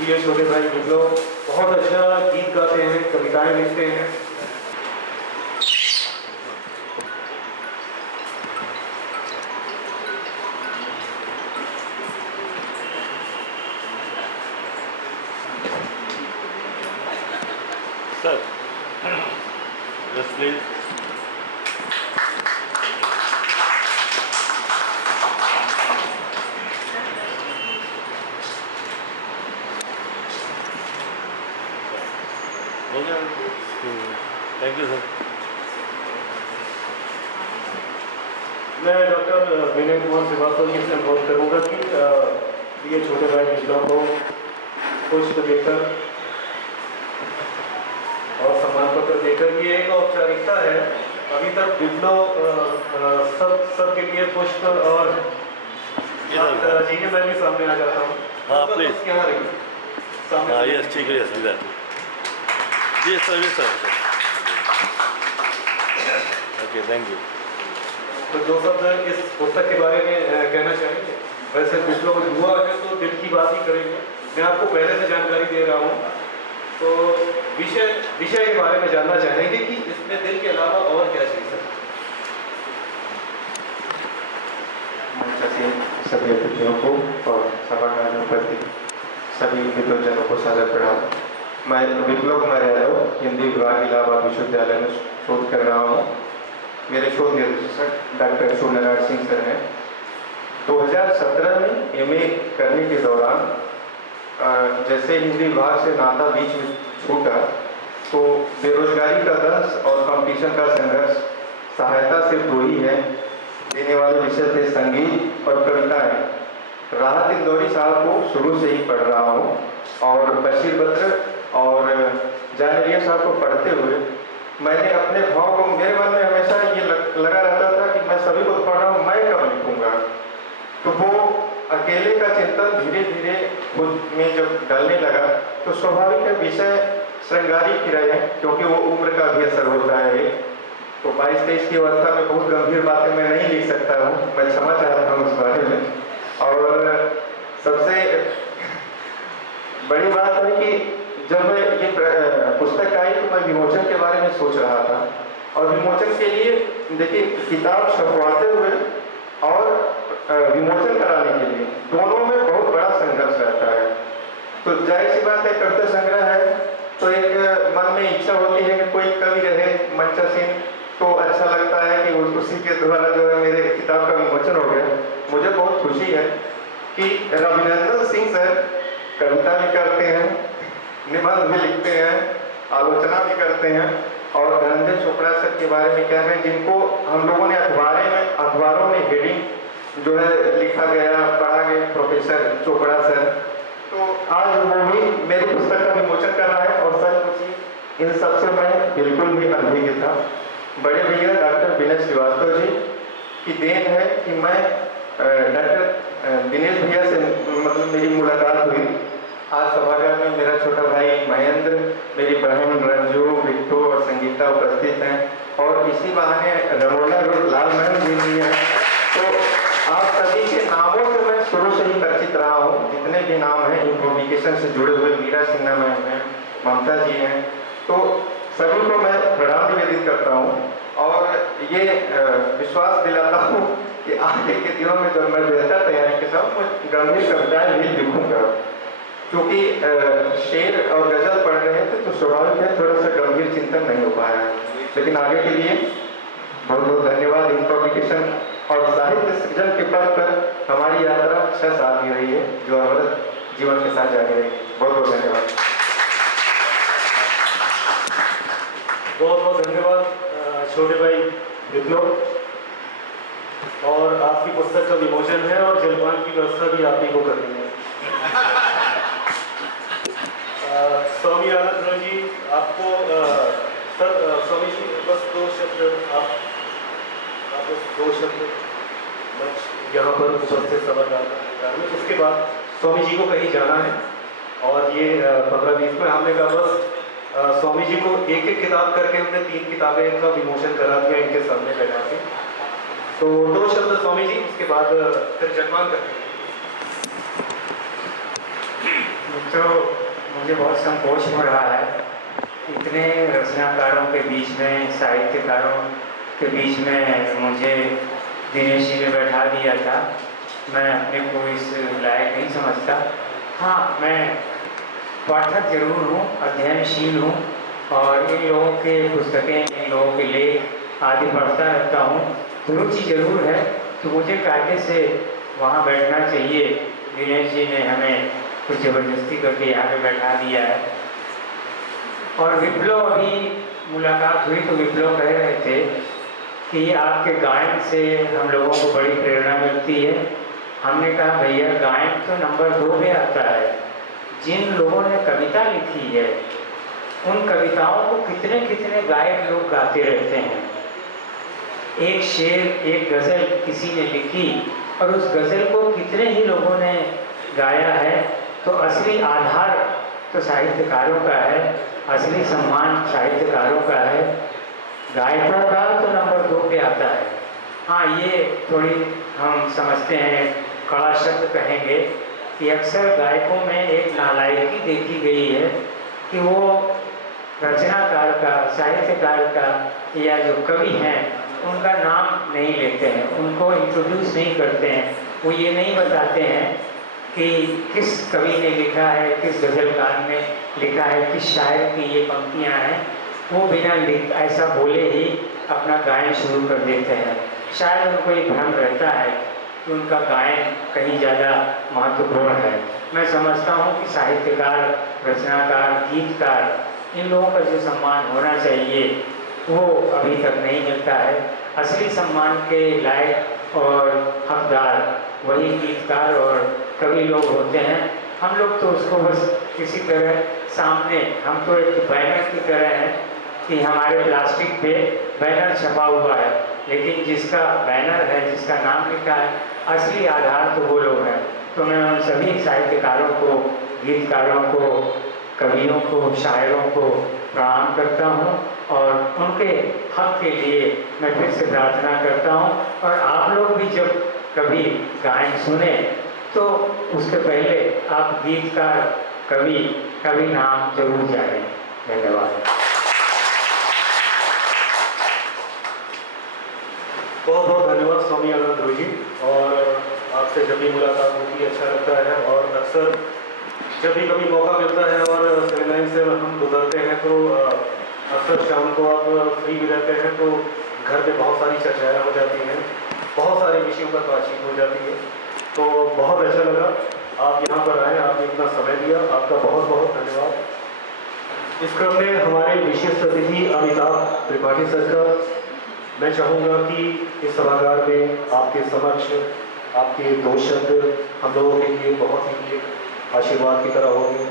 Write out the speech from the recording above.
ये छोटे भाई विप्लव बहुत अच्छा गीत गाते हैं, कविताएं लिखते हैं। Sir, yes please. हो गया? Thank you sir. मैं डॉक्टर विनय कुमार श्रीवास्तव जी से अनुरोध करूँगा कि ये छोटे भाई विप्लव को पुष्प देकर और सम्मान पत्र देकर, ये एक औपचारिकता है। अभी तक विप्लव सबके लिए पुष्प और जी के मैं भी सामने आ जाता हूँ। हाँ प्लीज, यहाँ रहिए सामने। हाँ यस ठीक है, यस इधर जी सर, जी सर। Okay thank you. तो दो शब्द इस पुस्तक के बारे में कहना चाहेंगे। वैसे विप्लव युवा है तो दिल की बात ही करेंगे, मैं आपको पहले से जानकारी दे रहा हूँ। तो विषय के बारे में जानना चाहेंगे कि इसमें दिल के अलावा और क्या चीज़ है। सभी अतिथियों को और सभागार में उपस्थित सभी विद्वजनों को सादर प्रणाम। मैं विप्लव कुमार यादव हिंदी विभाग इलाहाबाद विश्वविद्यालय में शोध कर रहा हूँ। मेरे शोध निदेशक डॉक्टर सूर्यनारायण सिंह सर हैं। 2017 में एमए करने के दौरान जैसे हिंदी विभाग से नाता बीच में छूटा तो बेरोजगारी का दंश और कंपटीशन का संघर्ष, सहायता सिर्फ दो ही है। देने वाले विषय थे संगीत और कविताएं। राहत इंदौरी साहब को शुरू से ही पढ़ रहा हूँ और बशीर बद्र और जानिया साहब को पढ़ते हुए मैंने अपने भाव को, मेरे मन में हमेशा ये लगा रहता था कि मैं सभी को पढ़ रहा हूँ, मैं कब लिखूंगा। तो वो अकेले का चिंतन धीरे धीरे खुद में जब डालने लगा तो स्वाभाविक है विषय श्रृंगारिक ही रहे, क्योंकि वो उम्र का भी असर होता है। तो 22-23 की अवस्था में बहुत गंभीर बातें मैं नहीं लिख सकता हूँ, मैं क्षमा चाहता हूँ उस बारे में। और सबसे बड़ी बात है कि जब ये पुस्तक आई तो मैं विमोचन के बारे में सोच रहा था, और विमोचन के लिए देखिए किताब छपवाते हुए और विमोचन कराने के लिए दोनों में बहुत बड़ा संघर्ष रहता है। तो जाहिर सी बात है, कविता संग्रह है तो एक मन में इच्छा होती है कि कोई कवि रहे मंचासीन, तो अच्छा लगता है कि उसी के द्वारा जो है मेरे किताब का विमोचन हो गया। मुझे बहुत खुशी है कि रविनंदन सिंह सर कविता भी करते हैं, निबंध भी लिखते हैं, आलोचना भी करते हैं, और धनंजय चोपड़ा सर के बारे में क्या है जिनको हम लोगों ने अखबारों में हेडिंग जो है लिखा गया, पढ़ा गया, प्रोफेसर चोपड़ा सर। तो आज वो भी मेरी पुस्तक का विमोचन कर रहा है और सच इन सबसे मैं बिल्कुल भी अनभिज्ञ था। बड़े भैया डॉक्टर विनय श्रीवास्तव जी की देन है कि मैं डॉक्टर दिनेश भैया से मतलब मेरी मुलाकात हुई। आज सभागार में मेरा छोटा भाई महेंद्र, मेरी बहन रंजू, बिट्टू और संगीता उपस्थित हैं, और इसी बहाने रमोला लाल महन जी भी हैं। तो आप सभी के नामों से मैं शुरू से ही परिचित रहा हूँ, जितने भी नाम हैं इन पब्लिकेशन से जुड़े हुए, मीरा सिन्हा मैम हैं, ममता जी हैं, तो सभी को मैं प्रणाम निवेदित करता हूँ और ये विश्वास दिलाता हूँ कि आगे के दिनों में जब मैं बेहतर तैयारी के साथ मैं गंभीर कविताएं भी लिखूंगा। क्योंकि शेर और गजल पढ़ रहे थे तो स्वाभाविक है थोड़ा सा गंभीर चिंतन नहीं हो पाया है, लेकिन आगे के लिए बहुत बहुत धन्यवाद। इन पब्लिकेशन और साहित्य सृजन के पथ पर हमारी यात्रा 6 साल की रही है, जो अवरत जीवन के साथ जारी रहेगी। बहुत बहुत धन्यवाद। बहुत बहुत धन्यवाद छोटे भाई विप्लव। और आपकी पुस्तक का विमोचन है और जलपान की व्यवस्था भी आप ही को करनी है। स्वामी आनंद राव जी, आपको सर स्वामी जी बस 2 शब्द आप बस 2 शब्द यहाँ पर उपस्थित सभागार में, उसके बाद स्वामी जी को कहीं जाना है और ये 15-20 में हमने कहा बस स्वामी जी को एक एक किताब करके हमने 3 किताबें का विमोचन करा दिया इनके सामने बैठा के। तो 2 शब्द स्वामी जी, उसके बाद फिर जलपान करते हैं। तो मुझे बहुत संकोच हो रहा है, इतने रचनाकारों के बीच में, साहित्यकारों के बीच में मुझे दिनेश जी ने बैठा दिया था। मैं अपने को इस लायक नहीं समझता। हाँ, मैं पाठक जरूर हूँ, अध्ययनशील हूँ और इन लोगों के पुस्तकें, इन लोगों के लेख आदि पढ़ता रहता हूँ, रुचि जरूर है। तो मुझे कायदे से वहाँ बैठना चाहिए। दिनेश जी ने हमें कुछ ज़बरदस्ती करके यहाँ पे बैठा दिया है। और विप्लव, अभी मुलाकात हुई तो विप्लव कह रहे थे कि आपके गायन से हम लोगों को बड़ी प्रेरणा मिलती है। हमने कहा भैया, गायन तो नंबर 2 पे आता है। जिन लोगों ने कविता लिखी है उन कविताओं को कितने कितने गायक लोग गाते रहते हैं। एक शेर, एक गज़ल किसी ने लिखी और उस गज़ल को कितने ही लोगों ने गाया है। तो असली आधार तो साहित्यकारों का है, असली सम्मान साहित्यकारों का है। गायकों का तो नंबर 2 पे आता है। हाँ, ये थोड़ी हम समझते हैं, कड़ा शब्द कहेंगे कि अक्सर गायकों में एक नालायकी देखी गई है कि वो रचनाकार का, साहित्यकार का या जो कवि हैं उनका नाम नहीं लेते हैं, उनको इंट्रोड्यूस नहीं करते हैं। वो ये नहीं बताते हैं कि किस कवि ने लिखा है, किस गज़लकार ने लिखा है, किस शायर की ये पंक्तियाँ हैं। वो बिना ऐसा बोले ही अपना गायन शुरू कर देते हैं। शायद उनको ये भ्रम रहता है कि उनका गायन कहीं ज़्यादा महत्वपूर्ण है। मैं समझता हूँ कि साहित्यकार, रचनाकार, गीतकार, इन लोगों का जो सम्मान होना चाहिए वो अभी तक नहीं मिलता है। असली सम्मान के लायक और हकदार वही गीतकार और कवि लोग होते हैं। हम लोग तो उसको बस किसी तरह सामने, हम तो एक बैनर की तरह हैं कि हमारे प्लास्टिक पे बैनर छपा हुआ है, लेकिन जिसका बैनर है, जिसका नाम लिखा है, असली आधार तो वो लोग हैं। तो मैं उन सभी साहित्यकारों को, गीतकारों को, कवियों को, शायरों को प्रणाम करता हूँ और उनके हक के लिए मैं फिर से प्रार्थना करता हूँ। और आप लोग भी जब कभी गायन सुने तो उसके पहले आप गीतकार, कवि का भी नाम जरूर जानें। धन्यवाद। बहुत बहुत धन्यवाद स्वामी आनंद ध्रुव जी। और आपसे जब भी मुलाकात होती है अच्छा लगता है, और अक्सर जब भी कभी मौका मिलता है और सेमिनार से हम गुजरते हैं तो अक्सर शाम को आप फ्री भी रहते हैं तो घर पे बहुत सारी चर्चाएँ हो जाती हैं, बहुत सारे विषयों पर बातचीत हो जाती है। तो बहुत अच्छा लगा आप यहाँ पर आए, आपने इतना समय दिया, आपका बहुत बहुत धन्यवाद। इस क्रम में हमारे विशिष्ट अतिथि अमिताभ त्रिपाठी सर का मैं चाहूँगा कि इस सभागार में आपके समक्ष आपके 2 शब्द हम लोगों के लिए बहुत ही एक आशीर्वाद की तरह होंगे।